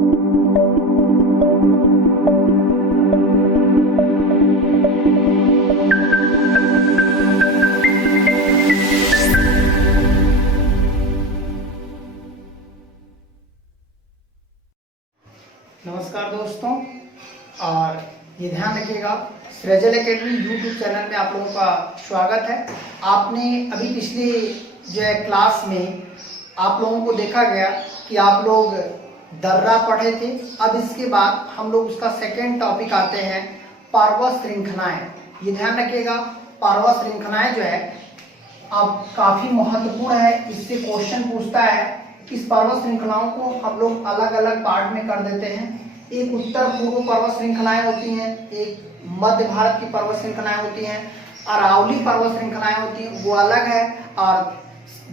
नमस्कार दोस्तों, और ये ध्यान रखिएगा, सृजल एकेडमी यूट्यूब चैनल में आप लोगों का स्वागत है। आपने अभी पिछले जो है क्लास में आप लोगों को देखा गया कि आप लोग दर्रा पढ़े थे। अब इसके बाद हम लोग उसका सेकेंड टॉपिक आते हैं, पर्वत श्रृंखलाएं। ये ध्यान रखिएगा, पर्वत श्रृंखलाएं जो है अब काफ़ी महत्वपूर्ण है। इससे क्वेश्चन पूछता है। इस पर्वत श्रृंखलाओं को हम लोग अलग अलग पार्ट में कर देते हैं। एक उत्तर पूर्व पर्वत श्रृंखलाएं होती हैं, एक मध्य भारत की पर्वत श्रृंखलाएं होती हैं, अरावली पर्वत श्रृंखलाएं होती हैं, वो अलग है। और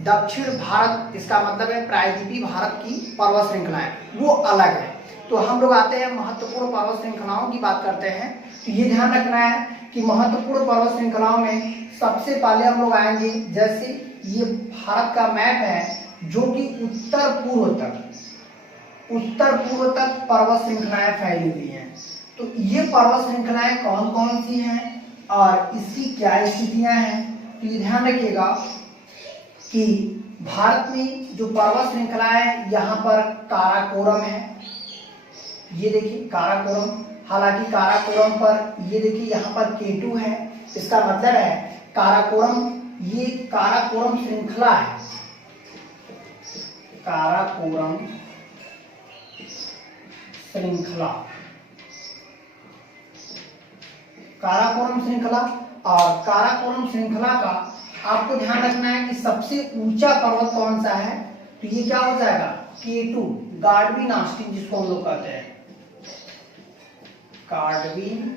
दक्षिण भारत, इसका मतलब है प्रायद्वीपीय भारत की पर्वत श्रृंखलाएं, वो अलग है। तो हम लोग आते हैं महत्वपूर्ण पर्वत श्रृंखलाओं की बात करते हैं। तो ये ध्यान रखना है कि महत्वपूर्ण पर्वत श्रृंखलाओं में सबसे पहले हम लोग आएंगे, जैसे ये भारत का मैप है जो कि उत्तर पूर्व तक पर्वत श्रृंखलाएं फैली हुई हैं। तो ये पर्वत श्रृंखलाएं कौन कौन सी हैं और इसकी क्या स्थितियां हैं, तो ये ध्यान रखिएगा कि भारत में जो पर्वत श्रृंखलाएं है, यहाँ पर काराकोरम है। ये देखिए काराकोरम, हालांकि काराकोरम पर ये देखिए यहाँ पर केटू है। इसका मतलब है काराकोरम, ये काराकोरम श्रृंखला है। काराकोरम श्रृंखला, काराकोरम श्रृंखला। और काराकोरम श्रृंखला का आपको ध्यान रखना है कि सबसे ऊंचा पर्वत कौन सा है, तो ये क्या हो जाएगा, केटू, गाडविन आस्टीन जिसको हम लोग कहते हैं, गाडविन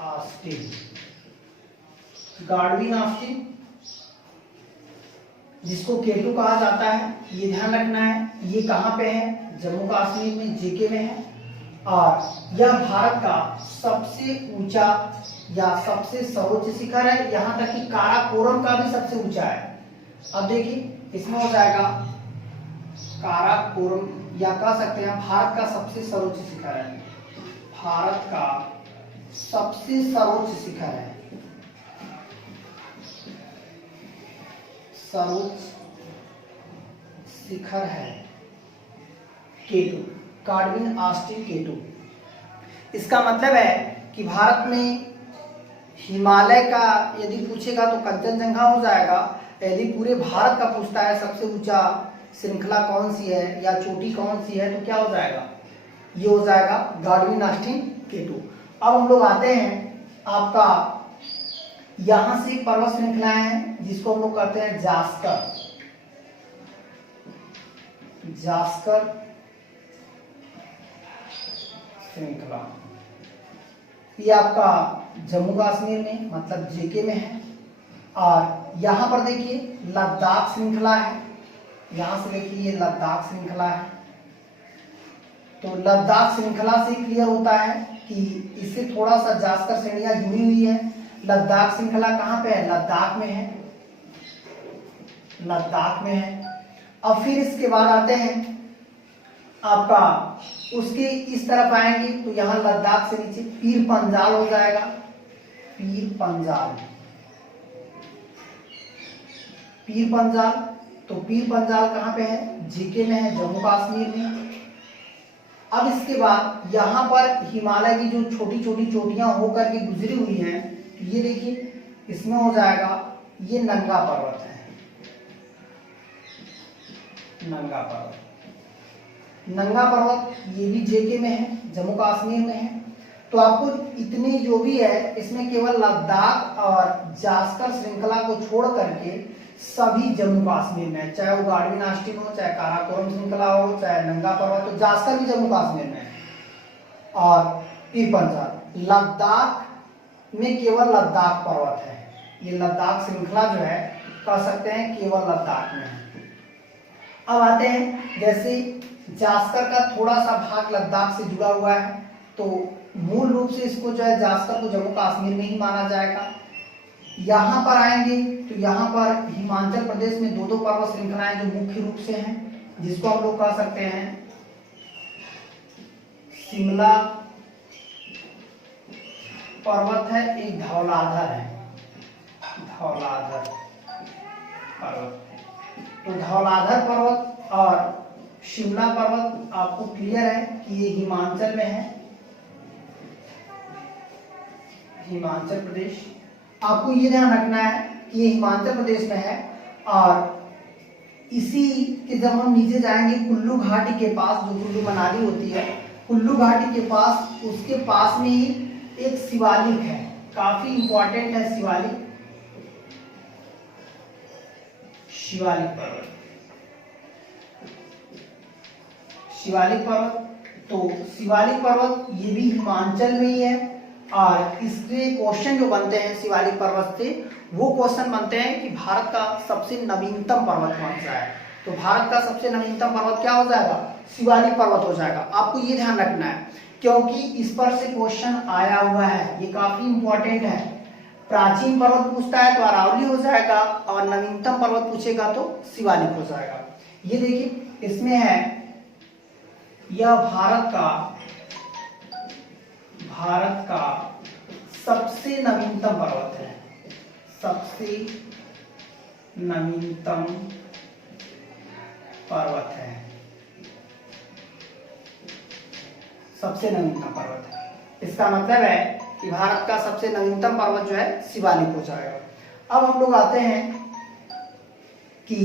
आस्टीन, गाडविन आस्टीन जिसको केटू कहा जाता है। ये ध्यान रखना है। ये कहाँ पे है, जम्मू कश्मीर में, जेके में है। और यह भारत का सबसे ऊंचा या सबसे सर्वोच्च शिखर है। यहाँ तक कि काराकोरम का भी सबसे ऊंचा है। अब देखिए इसमें हो जाएगा काराकोरम, या कह सकते हैं भारत का सबसे सर्वोच्च शिखर है। भारत का सबसे सर्वोच्च शिखर है, सर्वोच्च शिखर है केटू, गाडविन आस्टीन केटू। इसका मतलब है कि भारत में हिमालय का यदि पूछेगा तो कंचनजंगा हो जाएगा। यदि पूरे भारत का पूछता है सबसे ऊंचा श्रृंखला कौन सी है या चोटी कौन सी है, तो क्या हो जाएगा, ये हो जाएगा गाडविन आस्टीन केटू। अब हम लोग आते हैं, आपका यहां से पर्वत श्रृंखलाएं हैं जिसको हम लोग कहते हैं जास्कर, जास्कर श्रृंखला। ये आपका जम्मू कश्मीर में, मतलब जेके में है। और यहाँ पर देखिए लद्दाख श्रृंखला है। यहाँ से देखिए ये लद्दाख श्रृंखला है। तो लद्दाख श्रृंखला से क्लियर होता है कि इससे थोड़ा सा जास्कर श्रेणियां जुड़ी हुई है। लद्दाख श्रृंखला कहाँ पे है, लद्दाख में है, लद्दाख में है। अब फिर इसके बाद आते हैं आपका, उसके इस तरफ आएंगे तो यहाँ लद्दाख से नीचे पीर पंजाल हो जाएगा, पीर पंजाल, पीर पंजाल। तो पीर पंजाल कहाँ पे है, जेके में है, जम्मू कश्मीर में। अब इसके बाद यहाँ पर हिमालय की जो छोटी छोटी चोटियां होकर के गुजरी हुई हैं, ये देखिए इसमें हो जाएगा, ये नंगा पर्वत है, नंगा पर्वत, नंगा पर्वत ये भी जेके में है, जम्मू कश्मीर में है। तो आपको इतने जो भी है इसमें केवल लद्दाख और जास्कर श्रृंखला को छोड़ करके सभी जम्मू कश्मीर में, चाहे वो गाडविन आस्टीन हो, चाहे काराकोरम श्रृंखला हो, चाहे नंगा पर्वत हो, जास्कर भी जम्मू कश्मीर में है। और पीर पंजाल, लद्दाख में केवल लद्दाख पर्वत है। ये लद्दाख श्रृंखला जो है कह सकते हैं केवल लद्दाख में है। अब आते हैं, जैसे जास्कर का थोड़ा सा भाग लद्दाख से जुड़ा हुआ है, तो मूल रूप से इसको जो है जास्कर को जम्मू कश्मीर में ही माना जाएगा। यहाँ पर आएंगे तो यहाँ पर हिमाचल प्रदेश में दो पर्वत श्रृंखलाएं जो मुख्य रूप से हैं, जिसको हम लोग कह सकते हैं शिमला पर्वत है, एक धौलाधर है, धौलाधर पर्वत। तो धौलाधर पर्वत और शिमला पर्वत आपको क्लियर है कि ये हिमाचल में है, हिमाचल प्रदेश। आपको ये ध्यान रखना है कि ये हिमाचल प्रदेश में है। और इसी के जब हम नीचे जाएंगे कुल्लू घाटी के पास, जो कुल्लू मनाली होती है, कुल्लू घाटी के पास, उसके पास में ही एक शिवालिक है, काफी इंपॉर्टेंट है शिवालिक, शिवालिक पर्वत, शिवालिक पर्वत। तो शिवालिक पर्वत ये भी हिमाचल में ही है। और इसके क्वेश्चन जो बनते हैं शिवालिक पर्वत से, वो क्वेश्चन बनते हैं कि भारत का सबसे नवीनतम पर्वत कौन सा है। तो भारत का सबसे नवीनतम पर्वत क्या हो जाएगा? शिवालिक पर्वत हो जाएगा। आपको ये ध्यान रखना है क्योंकि इस पर से क्वेश्चन आया हुआ है, ये काफी इंपॉर्टेंट है। प्राचीन पर्वत पूछता है तो अरावली हो जाएगा, और नवीनतम पर्वत पूछेगा तो शिवालिक हो जाएगा। ये देखिए इसमें है, यह भारत का सबसे नवीनतम पर्वत है, सबसे नवीनतम पर्वत है, सबसे नवीनतम पर्वत है। इसका मतलब है कि भारत का सबसे नवीनतम पर्वत जो है शिवालिक हो जाएगा। अब हम लोग आते हैं कि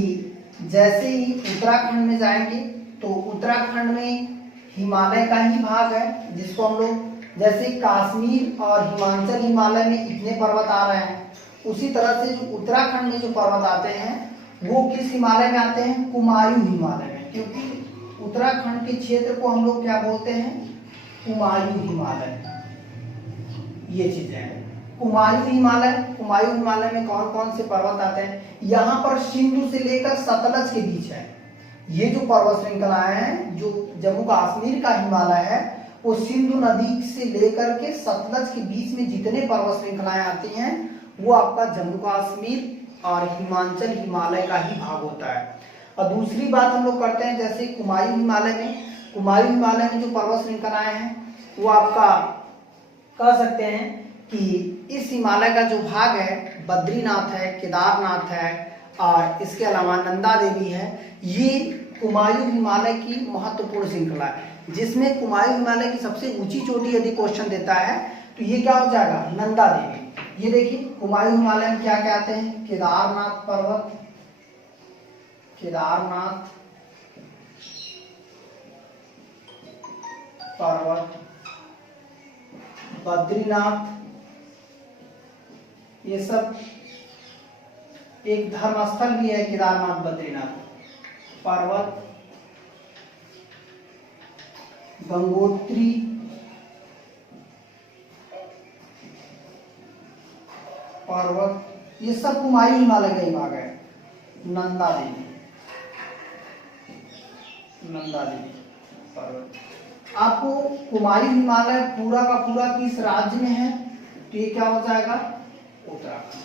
जैसे ही उत्तराखंड में जाएंगे तो उत्तराखंड में हिमालय का ही भाग है, जिसको हम लोग जैसे कश्मीर और हिमाचल हिमालय में इतने पर्वत आ रहे हैं, उसी तरह से जो उत्तराखंड में जो पर्वत आते हैं वो किस हिमालय में आते हैं? कुमायूं हिमालय में। क्योंकि उत्तराखंड के क्षेत्र को हम लोग क्या बोलते हैं? कुमायूं हिमालय। ये चीजें हैं कुमायूं हिमालय। कुमायूं हिमालय में कौन कौन से पर्वत आते हैं? यहाँ पर सिंधु से लेकर सतलज के बीच है। ये जो पर्वत श्रृंखलाएं हैं, जो जम्मू कश्मीर का हिमालय है, वो सिंधु नदी से लेकर के सतलज के बीच में जितने पर्वत श्रृंखलाएं आती हैं वो आपका जम्मू कश्मीर और हिमाचल हिमालय का ही भाग होता है। और दूसरी बात हम लोग करते हैं, जैसे कुमायूं हिमालय में जो पर्वत श्रृंखलाएं हैं वो आपका कह सकते हैं कि इस हिमालय का जो भाग है, बद्रीनाथ है, केदारनाथ है और इसके अलावा नंदा देवी है। ये कुमायूं हिमालय की महत्वपूर्ण श्रृंखला है, जिसमें कुमायूं हिमालय की सबसे ऊंची चोटी यदि क्वेश्चन देता है तो ये क्या हो जाएगा? नंदा देवी। ये देखिए कुमायूं हिमालय में क्या क्या आते हैं? केदारनाथ पर्वत, केदारनाथ पर्वत, बद्रीनाथ, ये सब एक धर्म स्थल भी है केदारनाथ बद्रीनाथ पर्वत, गंगोत्री पर्वत, ये सब कुमायूं हिमालय का ही भाग है। नंदा देवी पर्वत। आपको कुमायूं हिमालय पूरा का पूरा किस राज्य में है? तो ये क्या हो जाएगा? उत्तराखंड।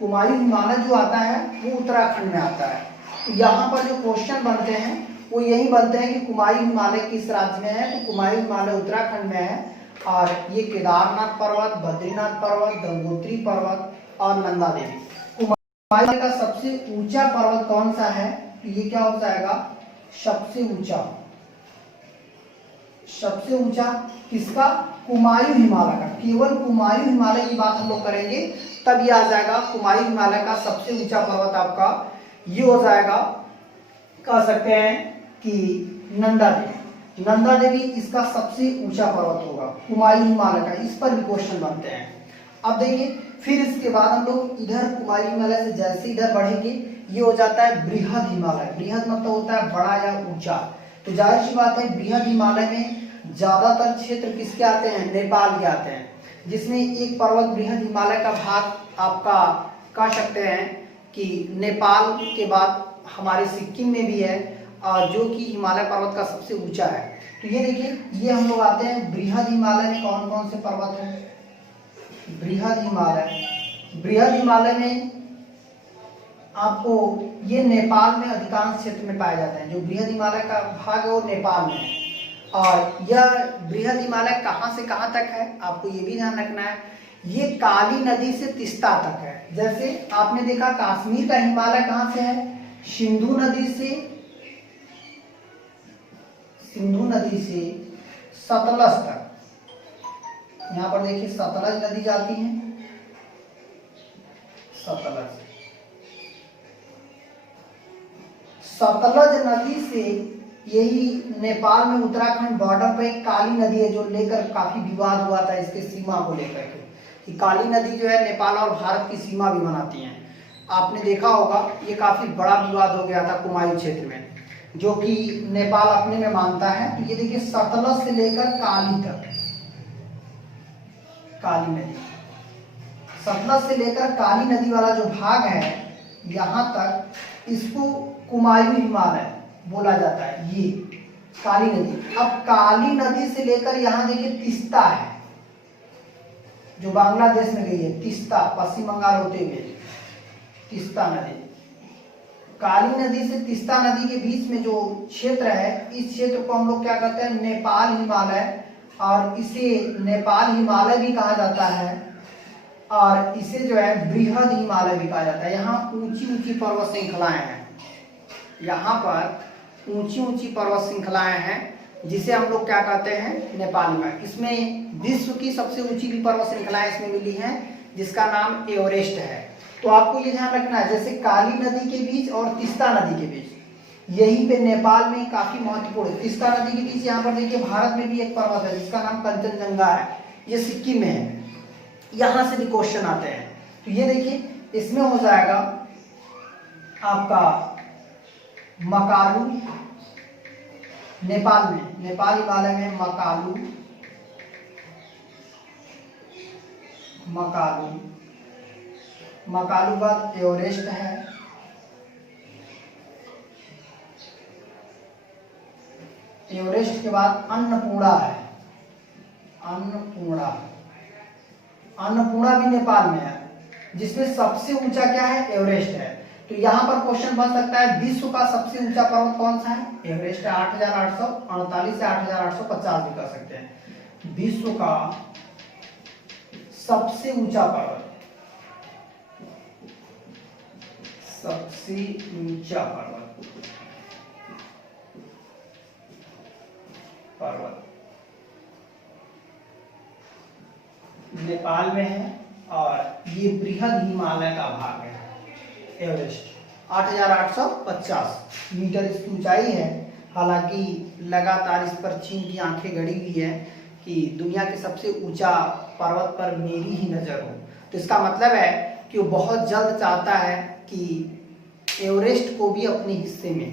कुमायूं हिमालय जो आता है वो उत्तराखंड में आता है। तो यहाँ पर जो क्वेश्चन बनते हैं वो यही बनते हैं कि कुमायूं हिमालय किस राज्य में है? तो कुमायूं हिमालय उत्तराखंड में है। और ये केदारनाथ पर्वत, बद्रीनाथ पर्वत, गंगोत्री पर्वत और नंदा देवी। कुमायूं का सबसे ऊंचा पर्वत कौन सा है? तो ये क्या हो जाएगा? सबसे ऊंचा किसका? कुमायूं हिमालय का। केवल कुमायूं हिमालय की बात हम लोग करेंगे तब ये आ जाएगा। कुमायूं हिमालय का सबसे ऊंचा पर्वत आपका ये हो जाएगा, कह सकते हैं कि नंदा देवी। नंदा देवी इसका सबसे ऊंचा पर्वत होगा कुमायूं हिमालय का। इस पर भी क्वेश्चन बनते हैं। अब देखिए फिर इसके बाद हम लोग इधर कुमायूं हिमालय से जैसे इधर बढ़ेंगे ये हो जाता है बृहद हिमालय। बृहद मतलब होता है बड़ा या ऊंचा। तो जाहिर सी बात है बृहद हिमालय में ज्यादातर क्षेत्र किसके आते हैं? नेपाल के आते हैं, जिसमें एक पर्वत बृहद हिमालय का भाग आपका कह सकते हैं कि नेपाल के बाद हमारे सिक्किम में भी है, जो कि हिमालय पर्वत का सबसे ऊंचा है। तो ये देखिए ये हम लोग आते हैं बृहद हिमालय में कौन कौन से पर्वत हैं? बृहद हिमालय में आपको ये नेपाल में अधिकांश क्षेत्र में पाए जाते हैं। जो बृहद हिमालय का भाग है वो नेपाल में है। और यह बृहद हिमालय कहाँ से कहाँ तक है आपको ये भी ध्यान रखना है। ये काली नदी से तीस्ता तक है। जैसे आपने देखा कश्मीर का हिमालय कहाँ से है, सिंधु नदी से सतलज तक। यहाँ पर देखिए सतलज नदी जाती है, सतलज नदी से यही नेपाल में उत्तराखंड बॉर्डर पर एक काली नदी है जो लेकर काफी विवाद हुआ था इसके सीमा को लेकर के, कि काली नदी जो है नेपाल और भारत की सीमा भी बनाती है। आपने देखा होगा ये काफी बड़ा विवाद हो गया था कुमायूं क्षेत्र में, जो कि नेपाल अपने में मानता है। तो ये देखिए सतलज से लेकर काली तक, काली नदी, सतलज से लेकर काली नदी वाला जो भाग है यहाँ तक इसको कुमायूं हिमालय बोला जाता है, ये काली नदी। अब काली नदी से लेकर यहाँ देखिए तीस्ता है जो बांग्लादेश में गई है, तीस्ता पश्चिम बंगाल होते हुए तीस्ता नदी। काली नदी से तीस्ता नदी के बीच में जो क्षेत्र है इस क्षेत्र को हम लोग क्या कहते हैं, नेपाल हिमालय, और इसे नेपाल हिमालय भी कहा जाता है और इसे जो है बृहद हिमालय भी कहा जाता है। यहाँ ऊंची ऊंची पर्वत श्रृंखलाएं हैं, यहाँ पर ऊंची ऊंची पर्वत श्रृंखलाएं हैं जिसे हम लोग क्या कहते हैं, नेपाल में। इसमें विश्व की सबसे ऊंची भी पर्वत श्रृंखलाएं इसमें मिली हैं जिसका नाम एवरेस्ट है। तो आपको ये ध्यान रखना है, जैसे काली नदी के बीच और तीस्ता नदी के बीच, यहीं पे नेपाल में काफी महत्वपूर्ण है। तीस्ता नदी के बीच यहाँ पर देखिए भारत में भी एक पर्वत है जिसका नाम कंचनजंगा है, ये सिक्किम में है। यहाँ से भी क्वेश्चन आते हैं। तो ये देखिए इसमें हो जाएगा आपका मकालू, नेपाल में, नेपाल हिमालय में मकालू, मकालू बाद एवरेस्ट है, एवरेस्ट के बाद अन्नपूर्णा है, अन्नपूर्णा भी नेपाल में है जिसमें सबसे ऊंचा क्या है, एवरेस्ट है। तो यहाँ पर क्वेश्चन बन सकता है विश्व का सबसे ऊंचा पर्वत कौन सा है, एवरेस्ट है, 8,848 से 8,850 भी कर सकते हैं। विश्व का सबसे ऊंचा पर्वत, सबसे ऊंचा पर्वत नेपाल में है और ये बृहद हिमालय का भाग है, एवरेस्ट 8,850 मीटर इसकी ऊंचाई है। हालांकि लगातार इस पर चीन की आंखें गड़ी हुई है कि दुनिया के सबसे ऊंचा पर्वत पर मेरी ही नजर हो। तो इसका मतलब है कि वो बहुत जल्द चाहता है कि एवरेस्ट को भी अपने हिस्से में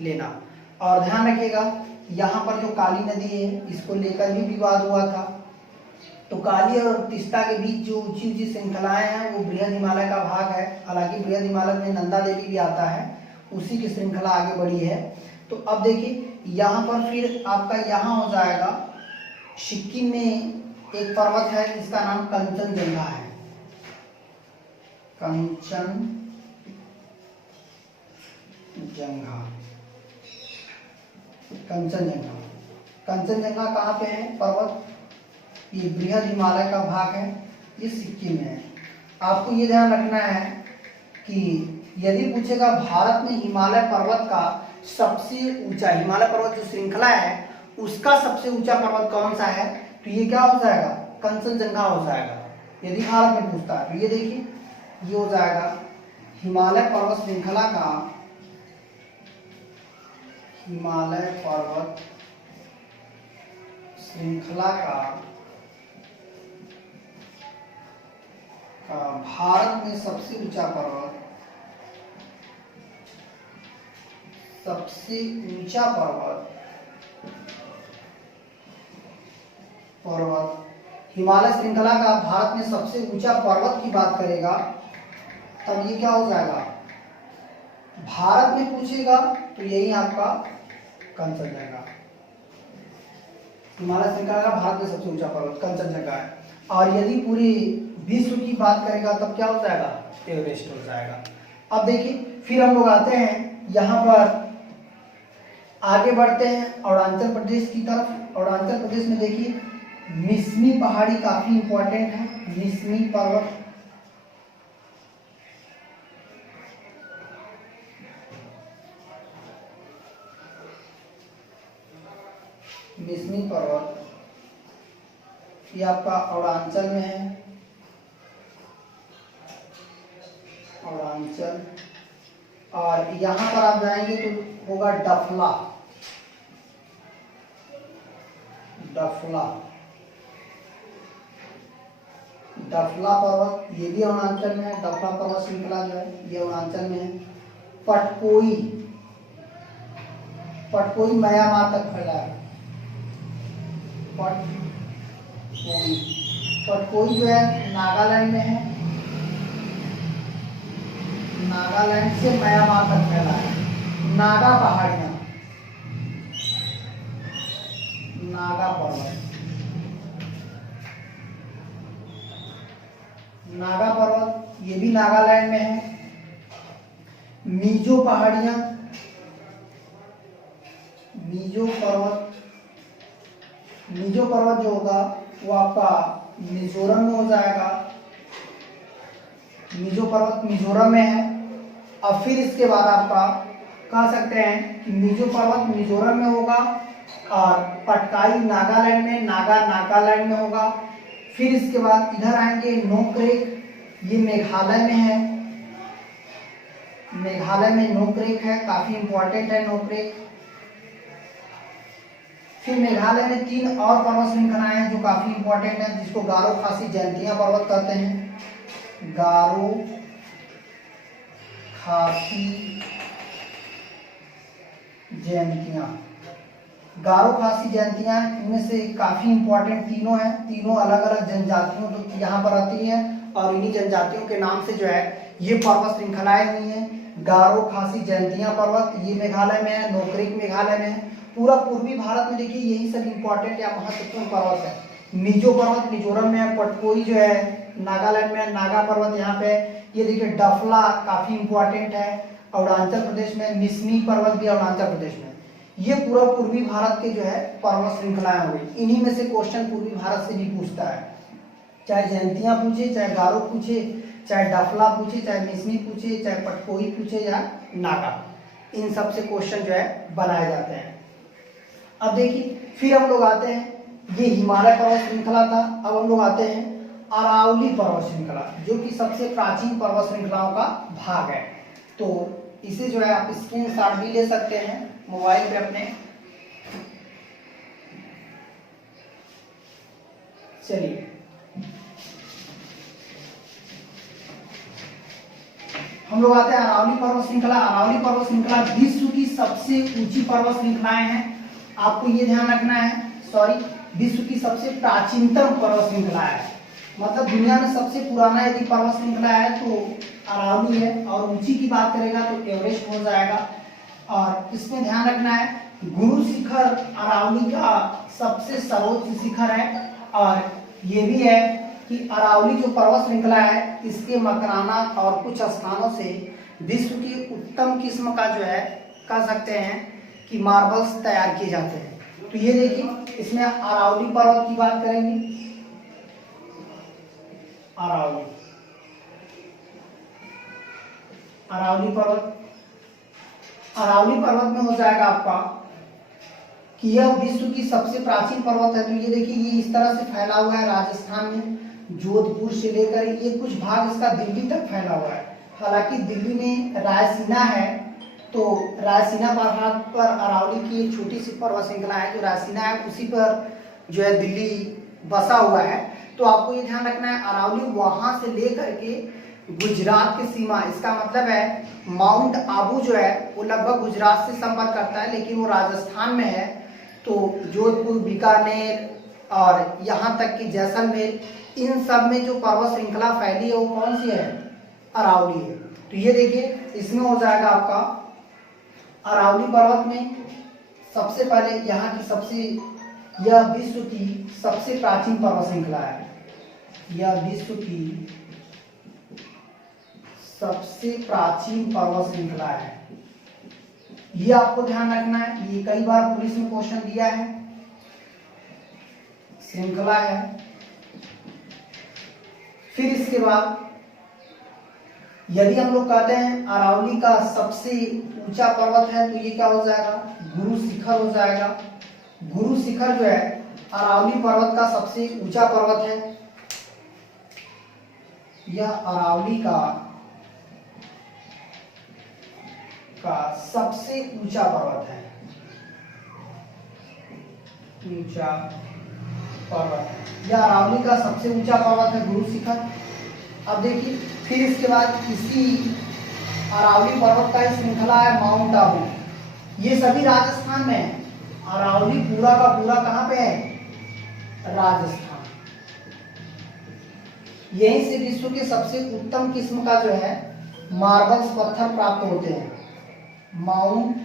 लेना। और ध्यान रखिएगा यहाँ पर जो काली नदी है इसको लेकर भी विवाद हुआ था। तो काली और तीस्ता के बीच जो ऊंची ऊंची श्रृंखलाएं हैं वो बृहद हिमालय का भाग है। हालांकि बृहद हिमालय में नंदा देवी भी आता है, उसी की श्रृंखला आगे बढ़ी है। तो अब देखिए यहाँ पर फिर आपका यहाँ हो जाएगा, सिक्किम में एक पर्वत है जिसका नाम कंचनजंगा है, कंचनजंगा कहाँ पे है पर्वत, ये बृहद हिमालय का भाग है, ये सिक्किम में है। आपको ये ध्यान रखना है कि यदि पूछेगा भारत में हिमालय पर्वत का सबसे ऊंचा, हिमालय पर्वत जो श्रृंखला है उसका सबसे ऊंचा पर्वत कौन सा है, तो ये क्या हो जाएगा, कंचनजंगा हो जाएगा यदि भारत में पूछता है। तो ये देखिए ये हो जाएगा हिमालय पर्वत श्रृंखला का, हिमालय पर्वत श्रृंखला का भारत में सबसे ऊंचा पर्वत, सबसे ऊंचा पर्वत हिमालय श्रृंखला का भारत में सबसे ऊंचा पर्वत की बात करेगा तब ये क्या हो जाएगा, भारत में पूछेगा तो यही आपका कंचनजंगा, हिमालय श्रृंखला का भारत में सबसे ऊंचा पर्वत कंचनजंगा है। और यदि पूरी विश्व की बात करेगा तब क्या हो जाएगा, एवरेस्ट हो जाएगा। अब देखिए फिर हम लोग आते हैं यहाँ पर आगे बढ़ते हैं अरुणाचल प्रदेश की तरफ। अरुणाचल प्रदेश में देखिए मिसमी पहाड़ी काफी इंपॉर्टेंट है। मिसमी पर्वत, मिसमी पर्वत ये आपका अरुणाचल में है। अरुणाचल, और यहाँ पर आप जाएंगे तो होगा डफला। डफला, डफला पर्वत ये भी अरुणाचल में है। डफला पर्वत श्रृंखला जो है ये अरुणाचल में है। पटकोई, पटकोई म्यांमार तक फैला है। पटकोई, पटकोई जो है नागालैंड में है। नागालैंड से म्यांमार तक फैला है। नागा पहाड़ियां, नागा पर्वत, नागा पर्वत ये भी नागालैंड में है। मिजो पहाड़ियां, मिजो पर्वत, मिजो पर्वत जो होगा वो आपका मिजोरम में हो जाएगा। मिजो पर्वत मिजोरम में है। अब फिर इसके बाद आपका कह सकते हैं कि मिजो पर्वत मिजोरम में होगा, और पटकाई नागालैंड में, नागा नागालैंड में होगा। फिर इसके बाद इधर आएंगे नोकरेक, ये मेघालय में है। मेघालय में नोकरेक है, काफी इंपॉर्टेंट है नोकरेक। फिर मेघालय में 3 और पर्वत श्रृंखलाएं हैं जो काफी इंपॉर्टेंट है, जिसको गारो खासी जयंतिया पर्वत कहते हैं। गारो खासी जयंतियां, गारो खासी जयंतियां इनमें से काफी इंपॉर्टेंट तीनों हैं। तीनों अलग अलग जनजातियों तो यहाँ पर आती हैं, और इन्हीं जनजातियों के नाम से जो है ये पर्वत श्रृंखलाएं हुई हैं। गारो खासी जयंतियां पर्वत ये मेघालय में है। नोकरेक मेघालय में है। पूरा पूर्वी भारत में देखिए यही सब इंपॉर्टेंट या महत्वपूर्ण पर्वत है। मिजो पर्वत मिजोरम में है। पटकोई जो है नागालैंड में है। नागा पर्वत यहाँ पे, ये देखिए डफला काफी इंपॉर्टेंट है अरुणाचल प्रदेश में। मिसमी पर्वत भी अरुणाचल प्रदेश में। ये पूरा पूर्वी भारत के जो है पर्वत श्रृंखलाएं हो गई। इन्हीं में से क्वेश्चन पूर्वी भारत से भी पूछता है, चाहे जयंतियां पूछे, चाहे गारो पूछे, चाहे डफला पूछे, चाहे मिसमी पूछे, चाहे पटकोई पूछे या नागा, इन सब से क्वेश्चन जो है बनाए जाते हैं। अब देखिए फिर हम लोग आते हैं, ये हिमालय पर्वत श्रृंखला था। अब हम लोग आते हैं अरावली पर्वत श्रृंखला, जो कि सबसे प्राचीन पर्वत श्रृंखलाओं का भाग है। तो इसे जो है आप स्क्रीनशॉट भी ले सकते हैं मोबाइल पे अपने। चलिए हम लोग आते हैं अरावली पर्वत श्रृंखला। अरावली पर्वत श्रृंखला विश्व की सबसे ऊंची पर्वत श्रृंखलाएं हैं। आपको ये ध्यान रखना है, विश्व की सबसे प्राचीनतम पर्वत श्रृंखला है। मतलब दुनिया में सबसे पुराना यदि पर्वत श्रृंखला है तो अरावली है, और ऊंची की बात करेगा तो एवरेस्ट हो जाएगा। और इसमें ध्यान रखना है गुरु शिखर अरावली का सबसे सर्वोच्च शिखर है। और ये भी है कि अरावली जो पर्वत श्रृंखला है इसके मकराना और कुछ स्थानों से विश्व की उत्तम किस्म का जो है कह सकते हैं कि मार्बल्स तैयार किए जाते हैं। तो ये देखिए इसमें अरावली पर्वत की बात करेंगे। अरावली, अरावली पर्वत, अरावली पर्वत में हो जाएगा आपका कि यह विश्व की सबसे प्राचीन पर्वत है। तो ये देखिए ये इस तरह से फैला हुआ है राजस्थान में, जोधपुर से लेकर ये कुछ भाग इसका दिल्ली तक फैला हुआ है। हालांकि दिल्ली में रायसीना है, तो रायसीना पहाड़ पर अरावली की एक छोटी सी पर्वत श्रृंखला है जो रायसीना है, उसी पर जो है दिल्ली बसा हुआ है। तो आपको ये ध्यान रखना है अरावली वहां से लेकर के गुजरात की सीमा, इसका मतलब है माउंट आबू जो है वो लगभग गुजरात से संपर्क करता है, लेकिन वो राजस्थान में है। तो जोधपुर, बीकानेर और यहाँ तक कि जैसलमेर, इन सब में जो पर्वत श्रृंखला फैली है वो कौन सी है? अरावली है। तो ये देखिए इसमें हो जाएगा आपका अरावली पर्वत में सबसे पहले यहाँ की यह विश्व की सबसे प्राचीन पर्वत श्रृंखला है। यह विश्व की सबसे प्राचीन पर्वत श्रृंखला है। ये आपको ध्यान रखना है, ये कई बार पुलिस में क्वेश्चन दिया है। श्रृंखला है। फिर इसके बाद यदि हम लोग कहते हैं अरावली का सबसे ऊंचा पर्वत है, तो ये क्या हो जाएगा, गुरु शिखर हो जाएगा। गुरु शिखर जो है अरावली पर्वत का सबसे ऊंचा पर्वत है। यह अरावली का सबसे ऊंचा पर्वत है, ऊंचा पर्वत है। यह अरावली का सबसे ऊंचा पर्वत है, गुरु शिखर। अब देखिए, फिर इसके बाद इसी अरावली पर्वत का श्रृंखला है माउंट आबू। ये सभी राजस्थान में है। अरावली पूरा का पूरा कहाँ पे है, राजस्थान। यहीं से विश्व के सबसे उत्तम किस्म का जो है मार्बल्स पत्थर प्राप्त होते हैं। माउंट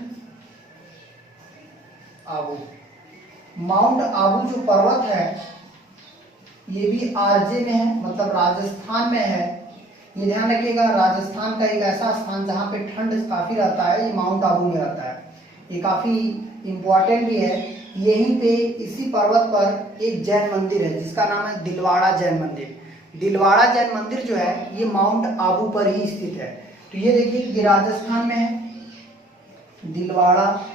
आबू, माउंट आबू जो पर्वत है ये भी आरजे में है, मतलब राजस्थान में है। ये ध्यान रखिएगा, राजस्थान का एक ऐसा स्थान जहाँ पे ठंड काफी रहता है, ये माउंट आबू में रहता है। ये काफी इंपॉर्टेंट भी है। यहीं पे इसी पर्वत पर एक जैन मंदिर है जिसका नाम है दिलवाड़ा जैन मंदिर। दिलवाड़ा जैन मंदिर जो है ये माउंट आबू पर ही स्थित है। तो ये देखिए, ये राजस्थान में है, दिलवाड़ा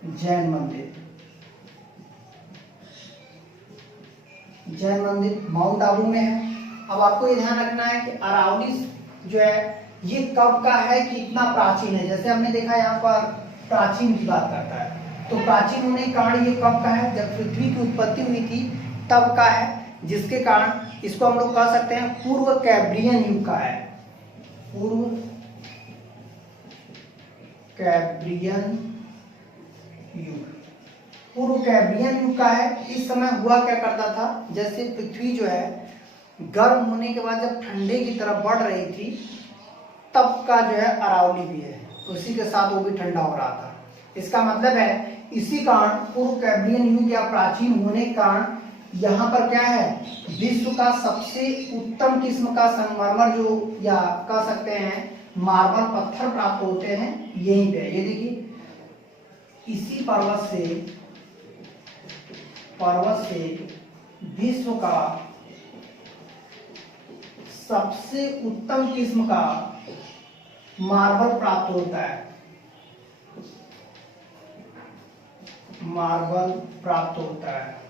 जैन मंदिर। जैन मंदिर माउंट आबू में है। अब आपको ये ध्यान रखना है कि अरावली जो है ये कब का है, कि इतना प्राचीन है। जैसे हमने देखा यहाँ पर प्राचीन की बात करता है, तो प्राचीन होने के कारण ये कब का है, जब पृथ्वी की उत्पत्ति हुई थी तब का है, जिसके कारण इसको हम लोग कह सकते हैं पूर्व कैब्रियन युग का है। पूर्व कैब्रियन युग, पूर्व कैब्रियन युग का है। इस समय हुआ क्या करता था, जैसे पृथ्वी जो है गर्म होने के बाद जब ठंडे की तरफ बढ़ रही थी तब का जो है अरावली भी है, उसी के साथ वो भी ठंडा हो रहा था। इसका मतलब है इसी कारण पूर्व कैब्रियन युग या प्राचीन होने के कारण यहाँ पर क्या है, विश्व का सबसे उत्तम किस्म का संगमरमर जो या कह सकते हैं मार्बल पत्थर प्राप्त होते हैं यहीं पे। ये देखिए, इसी पर्वत से विश्व का सबसे उत्तम किस्म का मार्बल प्राप्त होता है, मार्बल प्राप्त होता है।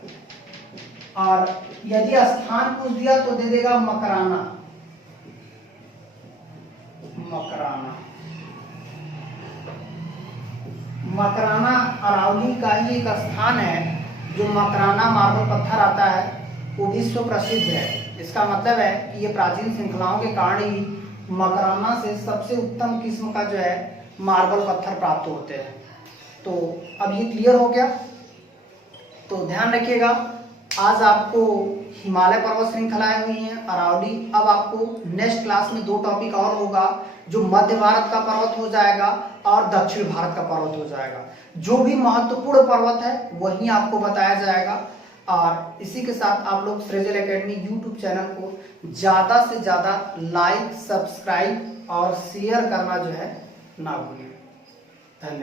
और यदि स्थान पूछ दिया तो दे देगा मकराना। मकराना, मकराना अरावली का ही एक स्थान है। जो मकराना मार्बल पत्थर आता है वो विश्व प्रसिद्ध है। इसका मतलब है कि ये प्राचीन श्रृंखलाओं के कारण ही मकराना से सबसे उत्तम किस्म का जो है मार्बल पत्थर प्राप्त होते हैं। तो अब ये क्लियर हो गया। तो ध्यान रखिएगा, आज आपको हिमालय पर्वत श्रृंखलाएं हुई हैं, अरावली। अब आपको नेक्स्ट क्लास में 2 टॉपिक और होगा, जो मध्य भारत का पर्वत हो जाएगा और दक्षिण भारत का पर्वत हो जाएगा। जो भी महत्वपूर्ण पर्वत है वही आपको बताया जाएगा। और इसी के साथ आप लोग स्रेजल एकेडमी यूट्यूब चैनल को ज़्यादा से ज़्यादा लाइक, सब्सक्राइब और शेयर करना जो है ना भूलें। धन्यवाद।